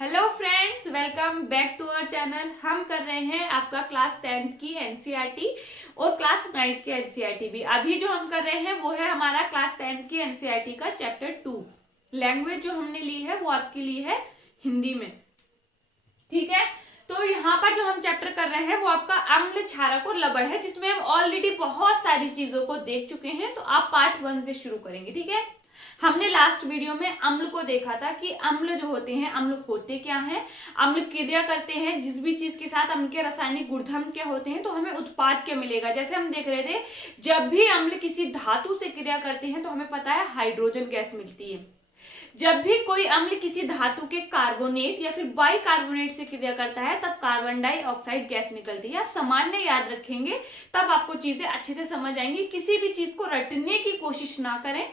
Hello friends, welcome back to our channel. हम कर रहे हैं आपका क्लास 10th की एनसीईआरटी और क्लास 9th की एनसीईआरटी भी। अभी जो हम कर रहे हैं वो है हमारा क्लास 10th की एनसीईआरटी का चैप्टर 2। लैंग्वेज जो हमने ली है वो आपके लिए है हिंदी में, ठीक है। तो यहाँ पर जो हम चैप्टर कर रहे हैं वो आपका अम्ल, क्षारक और लवण है, जिसमें हम ऑलरेडी बहुत सारी चीजों को देख चुके हैं। तो आप पार्ट 1 से शुरू करेंगे, ठीक है। हमने लास्ट वीडियो में अम्ल को देखा था कि अम्ल जो होते हैं, अम्ल होते क्या हैं, अम्ल क्रिया करते हैं जिस भी चीज के साथ, अम्ल के रासायनिक गुणधर्म क्या होते हैं, तो हमें उत्पाद क्या मिलेगा। जैसे हम देख रहे थे, जब भी अम्ल किसी धातु से क्रिया करते हैं तो हमें पता है हाइड्रोजन गैस मिलती है। जब भी कोई अम्ल किसी धातु के कार्बोनेट या फिर बाइकार्बोनेट से क्रिया करता है तब कार्बन डाइऑक्साइड गैस निकलती है। आप सामान्य याद रखेंगे तब आपको चीजें अच्छे से समझ आएंगी। किसी भी चीज को रटने की कोशिश ना करें।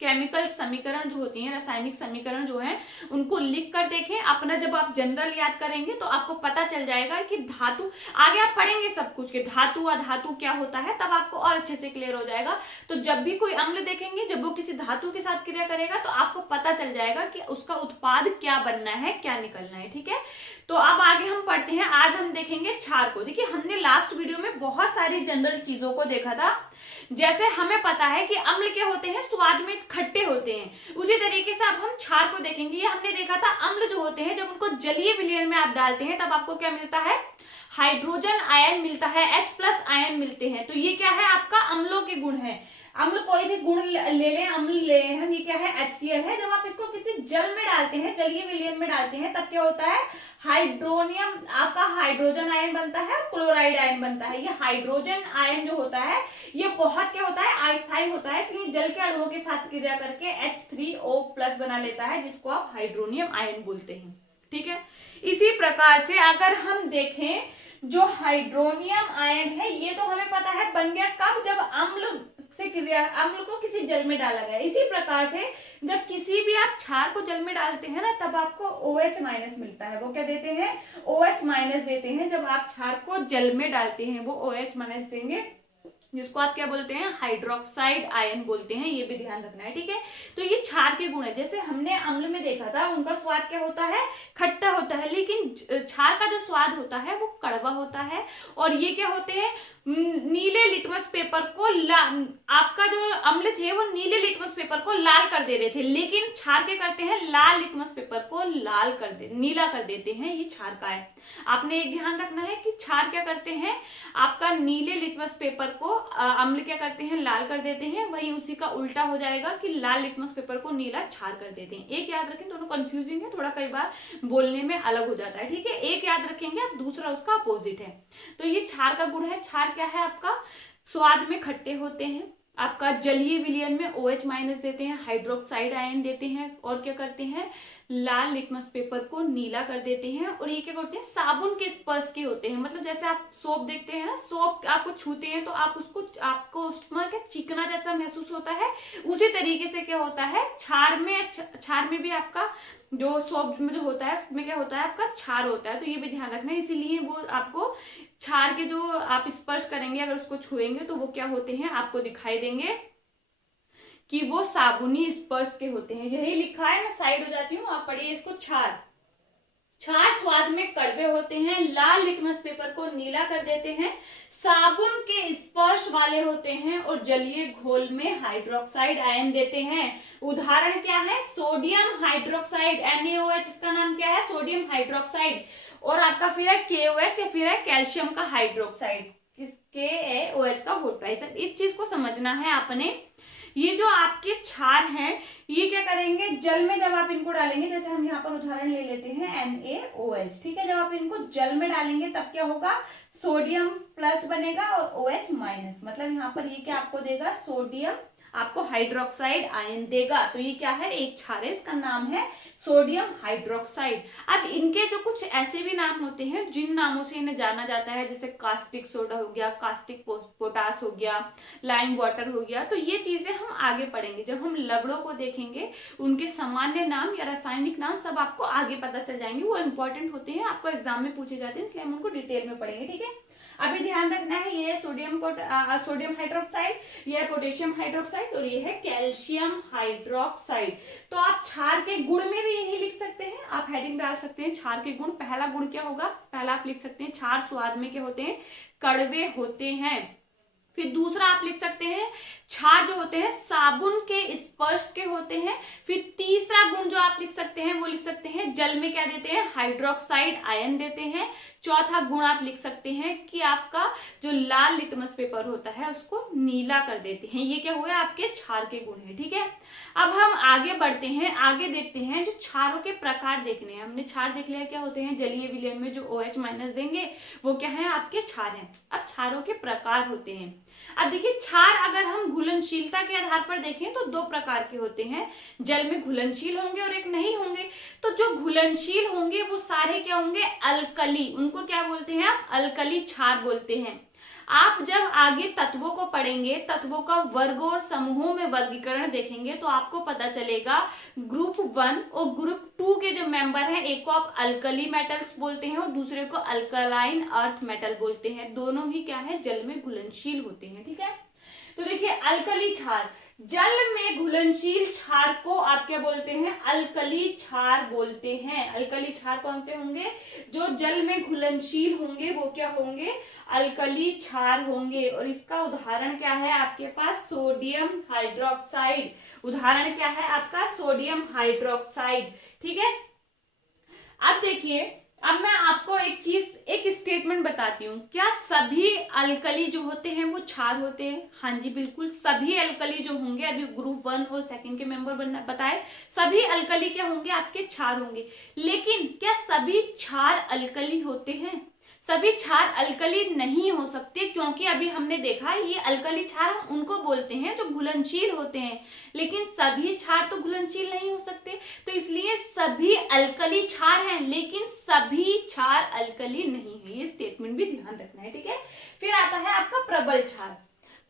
केमिकल समीकरण जो होती हैं, रासायनिक समीकरण जो है, उनको लिख कर देखें। अपना जब आप जनरल याद करेंगे तो आपको पता चल जाएगा कि धातु, आगे आप पढ़ेंगे सब कुछ कि धातु अधातु क्या होता है, तब आपको और अच्छे से क्लियर हो जाएगा। तो जब भी कोई अम्ल देखेंगे, जब वो किसी धातु के साथ क्रिया करेगा तो आपको पता चल जाएगा कि उसका उत्पाद क्या बनना है, क्या निकलना है, ठीक है। तो अब आगे हम पढ़ते हैं। आज हम देखेंगे क्षार को। देखिए, हमने लास्ट वीडियो में बहुत सारी जनरल चीजों को देखा था। जैसे हमें पता है कि अम्ल क्या होते हैं, स्वाद में खट्टे होते हैं, उसी तरीके से अब हम क्षार को देखेंगे। ये हमने देखा था, अम्ल जो होते हैं जब उनको जलीय विलयन में आप डालते हैं तब आपको क्या मिलता है, हाइड्रोजन आयन मिलता है, H+ आयन मिलते हैं। तो ये क्या है, आपका अम्लों के गुण है। अम्ल कोई भी गुण ले लें, अम्ल ले लें हम, ये क्या है, HCl है। जब आप इसको किसी जल में डालते हैं, जलीय विलयन में डालते हैं, तब क्या होता है, हाइड्रोनियम, आपका हाइड्रोजन आयन बनता है और क्लोराइड आयन बनता है। ये हाइड्रोजन आयन जो होता है ये बहुत क्या होता है, अस्थायी होता है, इसलिए जल के अणुओं के साथ क्रिया करके H3O+ बना लेता है, जिसको आप हाइड्रोनियम आयन बोलते हैं, ठीक है। इसी प्रकार से अगर हम देखें, जो हाइड्रोनियम आयन है ये तो हमें पता है बन गया कब, जब अम्ल से क्रिया, अम्ल को किसी जल में डाला गया। इसी प्रकार से जब किसी भी आप क्षार को जल में डालते हैं ना, तब आपको OH- मिलता है। वो क्या देते हैं, OH- देते हैं। जब आप क्षार को जल में डालते हैं वो OH- देंगे, जिसको आप क्या बोलते हैं, हाइड्रोक्साइड आयन बोलते हैं। ये भी ध्यान रखना है, ठीक है। तो ये क्षार के गुण है। जैसे हमने अम्ल में देखा था, उनका स्वाद क्या होता है, खट्टा होता है, लेकिन क्षार का जो स्वाद होता है वो कड़वा होता है। और ये क्या होते हैं, नीले लिटमस पेपर को आपका जो अम्ल थे वो नीले लिटमस पेपर को लाल कर दे रहे थे, लेकिन क्षार क्या करते हैं, लाल लिटमस पेपर को नीला कर देते हैं। ये क्षार का है। आपने एक ध्यान रखना है कि क्षार क्या करते हैं, आपका नीले लिटमस पेपर को अम्ल क्या करते हैं, लाल कर देते हैं। वही उसी का उल्टा हो जाएगा कि लाल लिटमस पेपर को नीला क्षार कर देते हैं। एक याद रखें, दोनों कंफ्यूजिंग है थोड़ा, कई बार बोलने में अलग हो जाता है, ठीक है। एक याद रखेंगे आप, दूसरा उसका अपोजिट है। तो ये क्षार का गुण है। क्षार क्या है, आपका स्वाद में खट्टे होते हैं, आपका जलीय विलयन में OH- देते हैं, हाइड्रोक्साइड आयन देते हैं, और क्या करते हैं, लाल लिटमस पेपर को नीला कर देते हैं। और ये क्या करते हैं, साबुन के स्पर्श के होते हैं। मतलब जैसे आप सोप देखते हैं ना, सोप आपको छूते हैं तो आपको उसमें क्या चिकना जैसा महसूस होता है, उसी तरीके से क्या होता है, क्षार में भी आपका जो सोप में जो होता है उसमें क्या होता है, आपका क्षार होता है। तो ये भी ध्यान रखना है। इसीलिए वो आपको क्षार के जो आप स्पर्श करेंगे, अगर उसको छुएंगे तो वो क्या होते हैं, आपको दिखाई देंगे कि वो साबुनी स्पर्श के होते हैं। यही लिखा है, मैं साइड हो जाती हूँ, आप पढ़िए इसको। क्षार स्वाद में कड़वे होते हैं, लाल लिटमस पेपर को नीला कर देते हैं, साबुन के स्पर्श वाले होते हैं, और जलीय घोल में हाइड्रोक्साइड आयन देते हैं। उदाहरण क्या है, सोडियम हाइड्रोक्साइड, NaOH, इसका नाम क्या है, सोडियम हाइड्रोक्साइड। और आपका फिर है KOH, या फिर है कैल्शियम का हाइड्रोक्साइड, KaOH का वोल्टाइजर। इस चीज को समझना है आपने। ये जो आपके क्षार हैं ये क्या करेंगे, जल में जब आप इनको डालेंगे, जैसे हम यहाँ पर उदाहरण ले लेते हैं NaOH, ठीक है। जब आप इनको जल में डालेंगे तब क्या होगा, सोडियम प्लस बनेगा और OH-, मतलब यहाँ पर ये क्या आपको देगा, सोडियम आपको हाइड्रोक्साइड आयन देगा। तो ये क्या है, एक क्षार है, इसका नाम है सोडियम हाइड्रोक्साइड। अब इनके जो कुछ ऐसे भी नाम होते हैं जिन नामों से इन्हें जाना जाता है, जैसे कास्टिक सोडा हो गया, कास्टिक पोटास हो गया, लाइम वाटर हो गया। तो ये चीजें हम आगे पढ़ेंगे, जब हम लवणों को देखेंगे उनके सामान्य नाम या रासायनिक नाम सब आपको आगे पता चल जाएंगे। वो इंपॉर्टेंट होते हैं, आपको एग्जाम में पूछे जाते हैं, इसलिए हम उनको डिटेल में पढ़ेंगे, ठीक है। अभी ध्यान रखना है, ये है सोडियम हाइड्रोक्साइड, ये है पोटेशियम हाइड्रोक्साइड, और ये है कैल्शियम हाइड्रोक्साइड। तो आप क्षार के गुण में भी यही लिख सकते हैं, आप हेडिंग डाल सकते हैं क्षार के गुण। पहला गुण क्या होगा, पहला आप लिख सकते हैं क्षार स्वाद में क्या होते हैं, कड़वे होते हैं। फिर दूसरा आप लिख सकते हैं क्षार जो होते हैं साबुन के स्पर्श के होते हैं। फिर तीसरा गुण जो आप लिख सकते हैं वो लिख सकते हैं जल में क्या देते हैं, हाइड्रोक्साइड आयन देते हैं। चौथा गुण आप लिख सकते हैं कि आपका जो लाल लिटमस पेपर होता है उसको नीला कर देते हैं। ये क्या हुआ, आपके क्षार के गुण है। ठीक है, अब हम आगे बढ़ते हैं, आगे देखते हैं जो क्षारों के प्रकार देखने हैं। हमने क्षार देख लिया क्या होते हैं, जलीय विलयन में जो OH- देंगे वो क्या है, आपके क्षार हैं। अब क्षारों के प्रकार होते हैं। अब देखिए क्षार अगर हम घुलनशीलता के आधार पर देखें तो दो प्रकार के होते हैं, जल में घुलनशील होंगे और एक नहीं होंगे। तो जो घुलनशील होंगे वो सारे क्या होंगे, अल्कली, उनको क्या बोलते हैं आप, अल्कली क्षार बोलते हैं। आप जब आगे तत्वों को पढ़ेंगे, तत्वों का वर्ग और समूहों में वर्गीकरण देखेंगे तो आपको पता चलेगा ग्रुप 1 और ग्रुप 2 के जो मेंबर हैं, एक को आप अल्कली मेटल्स बोलते हैं और दूसरे को अल्कलाइन अर्थ मेटल बोलते हैं। दोनों ही क्या है, जल में घुलनशील होते हैं। ठीक है, तो देखिए अल्कली क्षार, जल में घुलनशील क्षार को आप क्या बोलते हैं, अल्कली क्षार बोलते हैं। अल्कली क्षार कौन से होंगे, जो जल में घुलनशील होंगे वो क्या होंगे, अल्कली क्षार होंगे। और इसका उदाहरण क्या है आपके पास, सोडियम हाइड्रोक्साइड। उदाहरण क्या है आपका, सोडियम हाइड्रोक्साइड। ठीक है, अब देखिए, अब मैं आपको एक चीज, एक स्टेटमेंट बताती हूँ। क्या सभी अल्कली जो होते हैं वो क्षार होते हैं? हाँ जी बिल्कुल, सभी अल्कली जो होंगे, अभी ग्रुप 1 और 2 के मेंबर बताए, सभी अल्कली क्या होंगे, आपके क्षार होंगे। लेकिन क्या सभी क्षार अल्कली होते हैं? सभी क्षार अल्कली नहीं हो सकते, क्योंकि अभी हमने देखा ये अल्कली क्षार हम उनको बोलते हैं जो घुलनशील होते हैं, लेकिन सभी क्षार तो घुलनशील नहीं हो सकते। तो इसलिए सभी अल्कली क्षार हैं लेकिन सभी क्षार अल्कली नहीं है। ये स्टेटमेंट भी ध्यान रखना है। ठीक है, फिर आता है आपका प्रबल क्षार।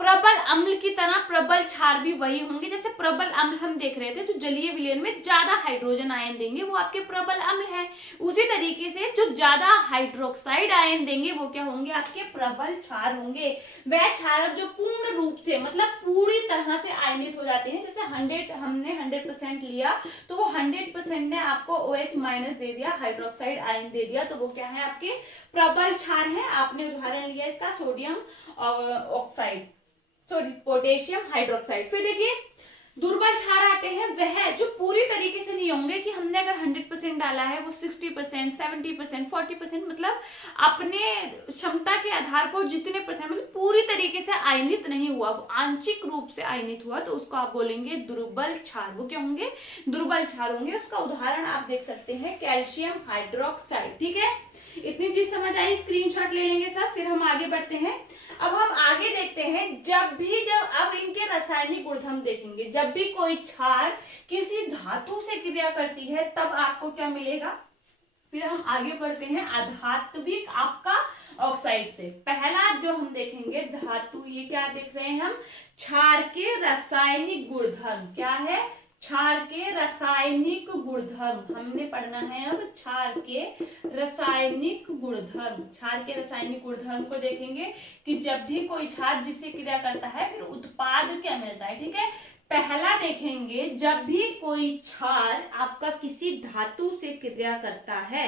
प्रबल अम्ल की तरह प्रबल क्षार भी वही होंगे। जैसे प्रबल अम्ल हम देख रहे थे, जो जलीय विलयन में ज्यादा हाइड्रोजन आयन देंगे वो आपके प्रबल अम्ल है। उसी तरीके से जो ज्यादा हाइड्रोक्साइड आयन देंगे वो क्या होंगे, आपके प्रबल क्षार होंगे। वह क्षारक जो पूर्ण रूप से, मतलब पूरी तरह से आयनित हो जाते हैं। जैसे हमने 100% लिया तो वो 100% ने आपको OH- दे दिया, हाइड्रोक्साइड आयन दे दिया, तो वो क्या है, आपके प्रबल क्षार है। आपने उदाहरण लिया इसका sodium oxide, sorry potassium hydroxide. फिर देखिए दुर्बल क्षार आते हैं, वह जो पूरी तरीके से नहीं होंगे कि हमने अगर 100% डाला है वो 60%, 70%, 40%, मतलब अपने क्षमता के आधार पर जितने परसेंट, मतलब पूरी तरीके से आयनित नहीं हुआ, वो आंशिक रूप से आयनित हुआ, तो उसको आप बोलेंगे दुर्बल क्षार। वो क्या होंगे, दुर्बल क्षार होंगे। उसका उदाहरण आप देख सकते हैं कैल्शियम हाइड्रोक्साइड। ठीक है, इतनी चीज समझ आई, स्क्रीनशॉट ले लेंगे सब, फिर हम आगे बढ़ते हैं। अब हम आगे देखते हैं, जब अब इनके रासायनिक गुणधर्म देखेंगे। जब भी कोई क्षार किसी धातु से क्रिया करती है तब आपको क्या मिलेगा। फिर हम आगे बढ़ते हैं अधात्विक आपका ऑक्साइड से। पहला जो हम देखेंगे धातु, ये क्या देख रहे हैं हम, क्षार के रासायनिक गुणधर्म। क्या है, क्षार के रासायनिक गुणधर्म। हमने पढ़ना है अब क्षार के रासायनिक गुणधर्म। क्षार के रासायनिक गुणधर्म को देखेंगे कि जब भी कोई क्षार जिससे क्रिया करता है फिर उत्पाद क्या मिलता है। ठीक है, पहला देखेंगे, जब भी कोई क्षार आपका किसी धातु से क्रिया करता है,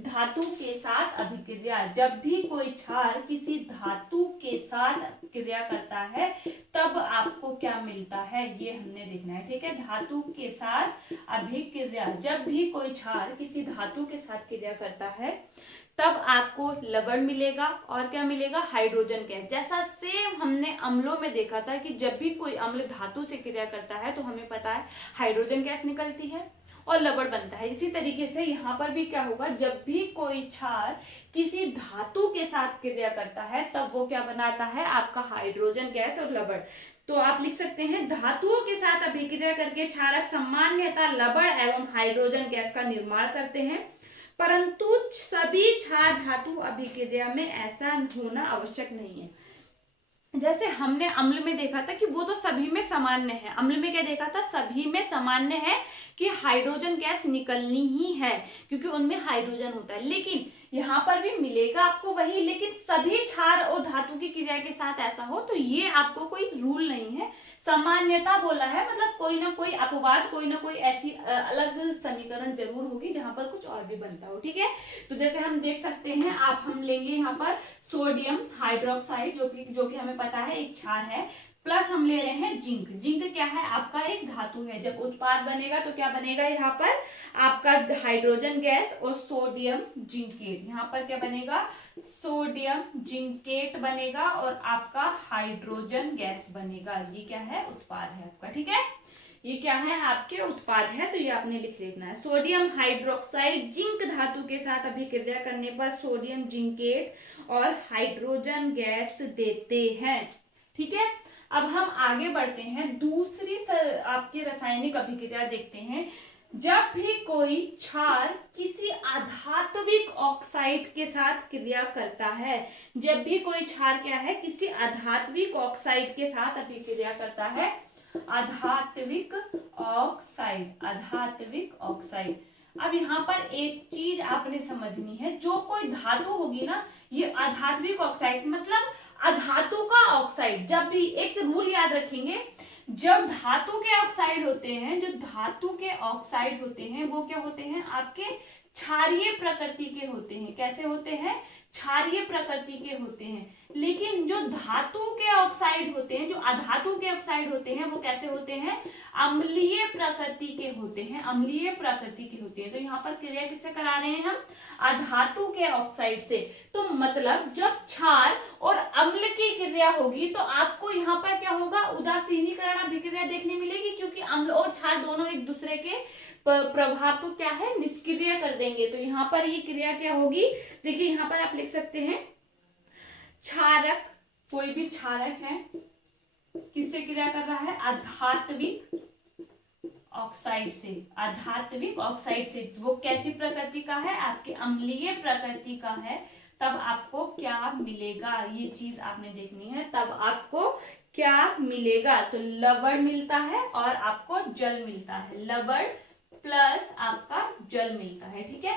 धातु के साथ अभिक्रिया, जब भी कोई क्षार किसी धातु के साथ क्रिया करता है तब आपको क्या मिलता है, ये हमने देखना है। ठीक है, धातु के साथ अभिक्रिया, जब भी कोई क्षार किसी धातु के साथ क्रिया करता है तब आपको लवण मिलेगा और क्या मिलेगा, हाइड्रोजन गैस। जैसा सेम हमने अम्लों में देखा था कि जब भी कोई अम्ल धातु से क्रिया करता है तो हमें पता है हाइड्रोजन गैस निकलती है और लवण बनता है। इसी तरीके से यहाँ पर भी क्या होगा, जब भी कोई क्षार किसी धातु के साथ क्रिया करता है तब वो क्या बनाता है, आपका हाइड्रोजन गैस और लवण। तो आप लिख सकते हैं धातुओं के साथ अभिक्रिया करके क्षारक सामान्यतः लवण एवं हाइड्रोजन गैस का निर्माण करते हैं, परंतु सभी क्षार धातु अभिक्रिया में ऐसा होना आवश्यक नहीं है। जैसे हमने अम्ल में देखा था कि वो तो सभी में सामान्य है। अम्ल में क्या देखा था, सभी में सामान्य है, कि हाइड्रोजन गैस निकलनी ही है क्योंकि उनमें हाइड्रोजन होता है। लेकिन यहाँ पर भी मिलेगा आपको वही, लेकिन सभी क्षार और धातु की क्रिया के साथ ऐसा हो तो ये आपको कोई रूल नहीं है, सामान्यता बोला है, मतलब कोई ना कोई अपवाद, कोई ना कोई ऐसी अलग समीकरण जरूर होगी जहां पर कुछ और भी बनता हो। ठीक है, तो जैसे हम देख सकते हैं, हम लेंगे यहाँ पर सोडियम हाइड्रोक्साइड जो कि हमें पता है एक क्षार है, प्लस हम ले रहे हैं जिंक। जिंक क्या है? आपका एक धातु है। जब उत्पाद बनेगा तो क्या बनेगा? यहाँ पर आपका हाइड्रोजन गैस और सोडियम जिंकेट। यहाँ पर क्या बनेगा? सोडियम जिंकेट बनेगा और आपका हाइड्रोजन गैस बनेगा। ये क्या है? उत्पाद है आपका। ठीक है, ये क्या है? आपके उत्पाद है, तो ये आपने लिख लेना है। सोडियम हाइड्रोक्साइड जिंक धातु के साथ अभिक्रिया करने पर सोडियम जिंकेट और हाइड्रोजन गैस देते हैं। ठीक है, अब हम आगे बढ़ते हैं, दूसरी आपकी रासायनिक अभिक्रिया देखते हैं। जब भी कोई क्षार किसी अधात्विक ऑक्साइड के साथ क्रिया करता है, जब भी कोई क्षार क्या है? किसी अधात्विक ऑक्साइड के साथ अभिक्रिया करता है, अधात्विक ऑक्साइड, अधात्विक ऑक्साइड। अब यहाँ पर एक चीज आपने समझनी है, जो कोई धातु होगी ना, ये अधात्विक ऑक्साइड मतलब अधातु का ऑक्साइड। जब भी एक रूल याद रखेंगे, जब धातु के ऑक्साइड होते हैं, जो धातु के ऑक्साइड होते हैं वो क्या होते हैं? आपके क्षारीय प्रकृति के होते हैं। कैसे होते हैं? क्षारीय प्रकृति के होते हैं। लेकिन जो धातु के ऑक्साइड होते हैं, जो अधातु के ऑक्साइड होते हैं, वो कैसे होते हैं? अम्लीय प्रकृति के होते हैं, अम्लीय प्रकृति के होते हैं। तो यहाँ पर क्रिया किससे करा रहे हैं हम? अधातु के ऑक्साइड से। तो मतलब जब क्षार और अम्ल की क्रिया होगी तो आपको यहाँ पर क्या होगा? उदासीनीकरण अभिक्रिया देखने मिलेगी, क्योंकि अम्ल और क्षार दोनों एक दूसरे के प्रभाव को क्या है? निष्क्रिय कर देंगे। तो यहाँ पर ये क्रिया क्या होगी? देखिए यहाँ पर आप लिख सकते हैं, क्षारक, कोई भी क्षारक है, किससे क्रिया कर रहा है? अधात्विक ऑक्साइड से, अधात्विक ऑक्साइड से। वो कैसी प्रकृति का है? आपके अम्लीय प्रकृति का है। तब आपको क्या मिलेगा? ये चीज आपने देखनी है। तब आपको क्या मिलेगा? तो लवण मिलता है और आपको जल मिलता है। लवण प्लस आपका जल मिलता है। ठीक है,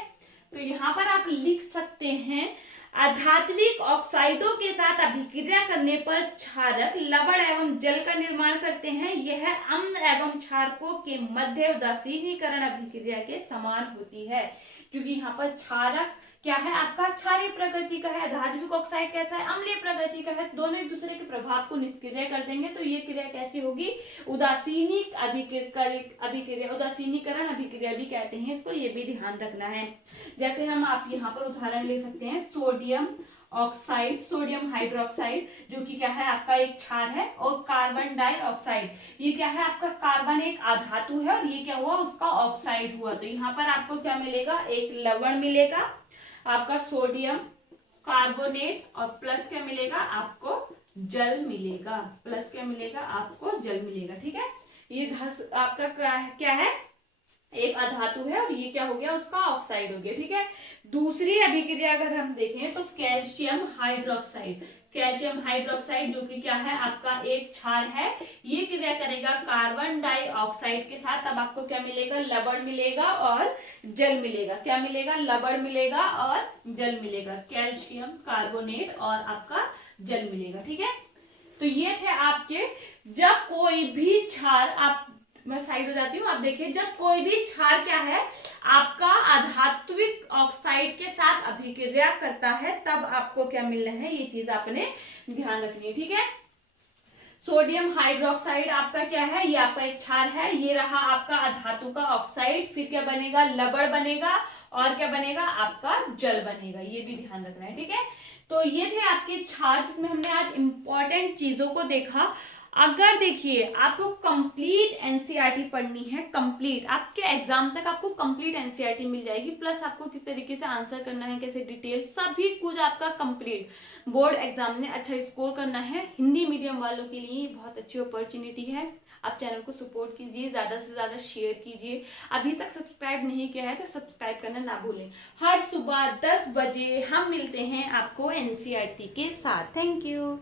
तो यहाँ पर आप लिख सकते हैं, अधात्विक ऑक्साइडों के साथ अभिक्रिया करने पर क्षारक लवण एवं जल का निर्माण करते हैं। यह अम्ल एवं क्षारकों के मध्य उदासीनीकरण अभिक्रिया के समान होती है, क्योंकि यहाँ पर क्षारक क्या है? आपका क्षारीय प्रकृति का है, धात्विक ऑक्साइड कैसा है? अम्लीय प्रकृति का है। दोनों एक दूसरे के प्रभाव को निष्क्रिय कर देंगे। तो ये क्रिया कैसी होगी? उदासीनिक अभिक्रिया, उदासीनीकरण अभिक्रिया भी कहते हैं इसको, ये भी ध्यान रखना है। जैसे हम आप यहाँ पर उदाहरण ले सकते हैं, सोडियम ऑक्साइड, सोडियम हाइड्रोक्साइड, जो कि क्या है? आपका एक क्षार है, और कार्बन डाइऑक्साइड, ये क्या है? आपका कार्बन एक अधातु है और ये क्या हुआ? उसका ऑक्साइड हुआ। तो यहाँ पर आपको क्या मिलेगा? एक लवण मिलेगा, आपका सोडियम कार्बोनेट, और प्लस क्या मिलेगा? आपको जल मिलेगा। प्लस क्या मिलेगा? आपको जल मिलेगा। ठीक है, ये आपका क्या है? एक अधातु है और ये क्या हो गया? उसका ऑक्साइड हो गया। ठीक है, दूसरी अभिक्रिया अगर हम देखें तो कैल्शियम हाइड्रोक्साइड, कैल्शियम हाइड्रोक्साइड जो कि क्या है? आपका एक क्षार है। ये क्रिया करेगा कार्बन डाइऑक्साइड के साथ। अब आपको क्या मिलेगा? लवण मिलेगा और जल मिलेगा। क्या मिलेगा? लवण मिलेगा और जल मिलेगा, कैल्शियम कार्बोनेट और आपका जल मिलेगा। ठीक है, तो ये थे आपके, जब कोई भी क्षार, आप, मैं साइड हो जाती हूँ, आप देखिए, जब कोई भी क्षार क्या है? आपका अधात्विक ऑक्साइड के साथ अभिक्रिया करता है, तब आपको क्या मिल रहा है? ये चीज आपने ध्यान रखनी है। ठीक है, सोडियम हाइड्रोक्साइड आपका क्या है? ये आपका एक क्षार है। ये रहा आपका अधातु का ऑक्साइड। फिर क्या बनेगा? लवण बनेगा और क्या बनेगा? आपका जल बनेगा। ये भी ध्यान रखना है। ठीक है, तो ये थे आपके क्षार, जिसमें हमने आज इंपॉर्टेंट चीजों को देखा। अगर देखिए आपको कंप्लीट एनसीईआरटी पढ़नी है, कंप्लीट आपके एग्जाम तक आपको कंप्लीट एनसीईआरटी मिल जाएगी, प्लस आपको किस तरीके से आंसर करना है, कैसे डिटेल, सभी कुछ आपका कंप्लीट। बोर्ड एग्जाम में अच्छा स्कोर करना है, हिंदी मीडियम वालों के लिए बहुत अच्छी अपॉर्चुनिटी है। आप चैनल को सपोर्ट कीजिए, ज्यादा से ज्यादा शेयर कीजिए। अभी तक सब्सक्राइब नहीं किया है तो सब्सक्राइब करना ना भूलें। हर सुबह 10 बजे हम मिलते हैं आपको एनसीईआरटी के साथ। Thank you.